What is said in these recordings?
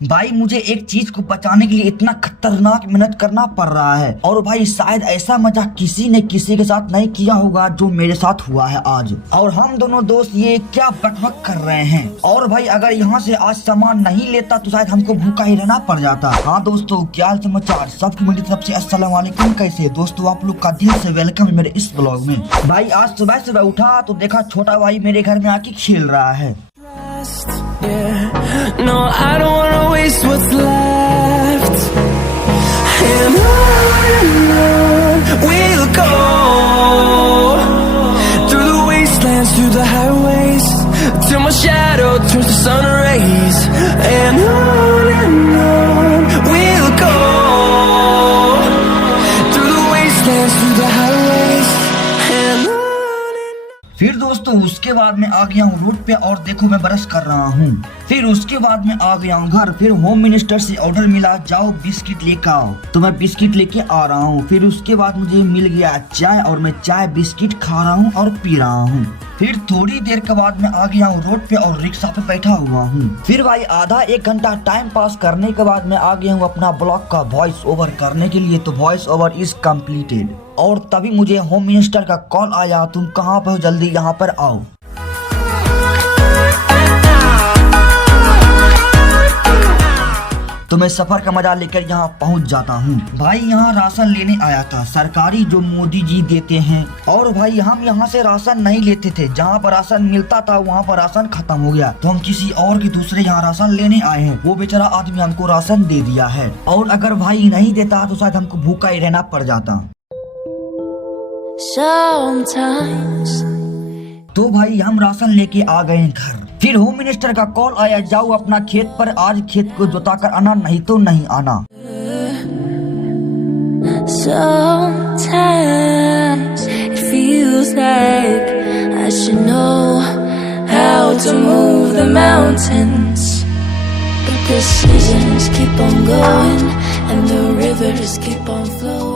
भाई मुझे एक चीज को बचाने के लिए इतना खतरनाक मेहनत करना पड़ रहा है और भाई शायद ऐसा मजाक किसी ने किसी के साथ नहीं किया होगा जो मेरे साथ हुआ है आज। और हम दोनों दोस्त ये क्या बकबक कर रहे हैं। और भाई अगर यहाँ से आज सामान नहीं लेता तो शायद हमको भूखा ही रहना पड़ जाता। हाँ दोस्तों, क्या हाल समाचार सबकी मेरी तरफ से अस्सलाम वालेकुम। कैसे दोस्तों आप लोग का दिल से वेलकम मेरे इस ब्लॉग में। भाई आज सुबह सुबह उठा तो देखा छोटा भाई मेरे घर में आके खेल रहा है। No, I don't wanna waste what's left. And on we'll go, through the wastelands, through the highways, till my shadow turns to sun rays. And on we'll go, through the wastelands, through the highways. And फिर दोस्तों उसके बाद मैं आ गया हूँ road पे और देखो मैं ब्रश कर रहा हूँ। फिर उसके बाद मैं आ गया हूँ घर। फिर होम मिनिस्टर से ऑर्डर मिला, जाओ बिस्किट लेकर आओ, तो मैं बिस्किट लेके आ रहा हूँ। फिर उसके बाद मुझे मिल गया चाय और मैं चाय बिस्किट खा रहा हूँ और पी रहा हूँ। फिर थोड़ी देर के बाद मैं आ गया हूँ रोड पे और रिक्शा पे बैठा हुआ हूँ। फिर भाई आधा एक घंटा टाइम पास करने के बाद मैं आ गया हूँ अपना ब्लॉग का वॉइस ओवर करने के लिए। तो वॉइस ओवर इज कम्प्लीटेड। और तभी मुझे होम मिनिस्टर का कॉल आया, तुम कहाँ पे हो, जल्दी यहाँ पर आओ। तो मैं सफर का मजा लेकर यहाँ पहुँच जाता हूँ। भाई यहाँ राशन लेने आया था, सरकारी जो मोदी जी देते हैं। और भाई हम यहाँ से राशन नहीं लेते थे, जहाँ पर राशन मिलता था वहाँ पर राशन खत्म हो गया, तो हम किसी और के दूसरे यहाँ राशन लेने आए हैं। वो बेचारा आदमी हमको राशन दे दिया है और अगर भाई नहीं देता तो शायद हमको भूखा ही रहना पड़ जाता। sometimes तो भाई हम राशन लेके आ गए घर। फिर होम मिनिस्टर का कॉल आया, जाओ अपना खेत पर आज खेत को जोता कर आना, नहीं तो नहीं आना। sometimes it feels like I should know how to move the mountains, but the seasons keep on going and the rivers keep on flowing.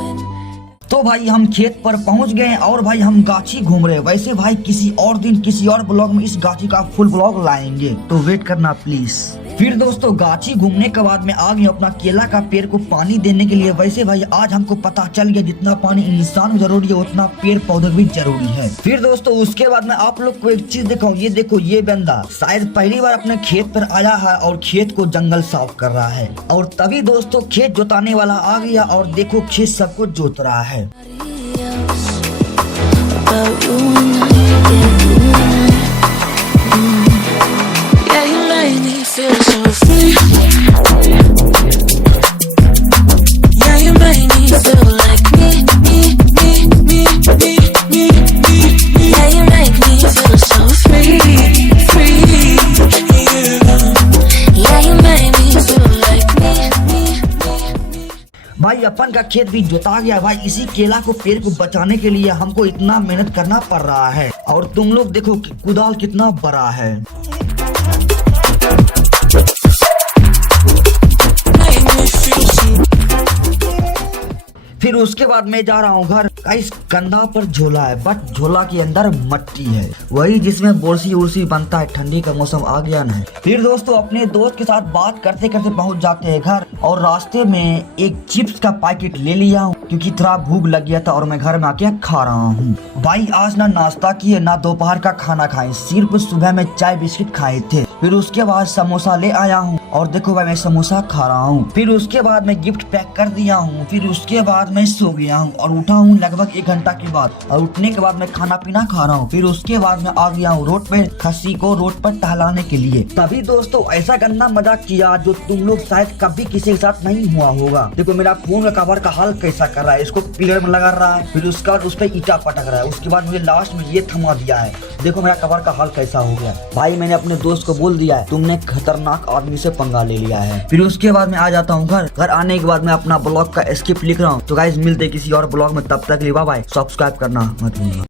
तो भाई हम खेत पर पहुंच गए और भाई हम गाछी घूम रहे। वैसे भाई किसी और दिन किसी और ब्लॉग में इस गाछी का फुल ब्लॉग लाएंगे, तो वेट करना प्लीज। फिर दोस्तों गाछी घूमने के बाद मैं आ गया अपना केला का पेड़ को पानी देने के लिए। वैसे भाई आज हमको पता चल गया जितना पानी इंसान को जरूरी है उतना पेड़ पौधे भी जरूरी है। फिर दोस्तों उसके बाद मैं आप लोग को एक चीज दिखाऊं, ये देखो ये बंदा शायद पहली बार अपने खेत पर आया है और खेत को जंगल साफ कर रहा है। और तभी दोस्तों खेत जोताने वाला आ गया और देखो खेत सबको जोत रहा है। Feel so free. Yeah, you make me feel like me. Yeah, you make me feel so free. Yeah, you make me feel like me. भाई अपन का खेत भी जोता गया। भाई इसी केला को पेड़ को बचाने के लिए हमको इतना मेहनत करना पड़ रहा है। और तुम लोग देखो कि कुदाल कितना बड़ा है। फिर उसके बाद मैं जा रहा हूँ घर। इस कंधा पर झोला है, बट झोला के अंदर मट्टी है, वही जिसमें बोरसी उर्सी बनता है। ठंडी का मौसम आ गया ना। फिर दोस्तों अपने दोस्त के साथ बात करते करते पहुँच जाते हैं घर और रास्ते में एक चिप्स का पैकेट ले लिया हूँ क्योंकि थोड़ा भूख लग गया था और मैं घर में आके खा रहा हूँ। भाई आज ना नाश्ता किए ना दोपहर का खाना खाए, सिर्फ सुबह में चाय बिस्किट खाए थे। फिर उसके बाद समोसा ले आया हूँ और देखो भाई मैं समोसा खा रहा हूँ। फिर उसके बाद मैं गिफ्ट पैक कर दिया हूँ। फिर उसके बाद मैं सो गया हूँ और उठा हूँ लगभग 1 घंटा के बाद। और उठने के बाद मैं खाना पीना खा रहा हूँ। फिर उसके बाद मैं आ गया हूँ रोड पे खस्सी को रोड पर टहलाने के लिए। तभी दोस्तों ऐसा गंदा मजाक किया जो तुम लोग शायद कभी किसी के साथ नहीं हुआ होगा। देखो मेरा फोन का कवर का हाल कैसा कर रहा है, इसको पिलर में लगा रहा है, फिर उसका उस पर ईटा पटक रहा है, उसके बाद मुझे लास्ट में ये थमा दिया है। देखो मेरा कवर का हाल कैसा हो गया। भाई मैंने अपने दोस्त को बोल दिया है तुमने खतरनाक आदमी से पंगा ले लिया है। फिर उसके बाद मैं आ जाता हूँ घर आने के बाद मैं अपना ब्लॉग का स्क्रिप्ट लिख रहा हूँ। तो गाइस मिलते किसी और ब्लॉग में, तब तक के लिए बाय बाय। सब्सक्राइब करना मत भूलना।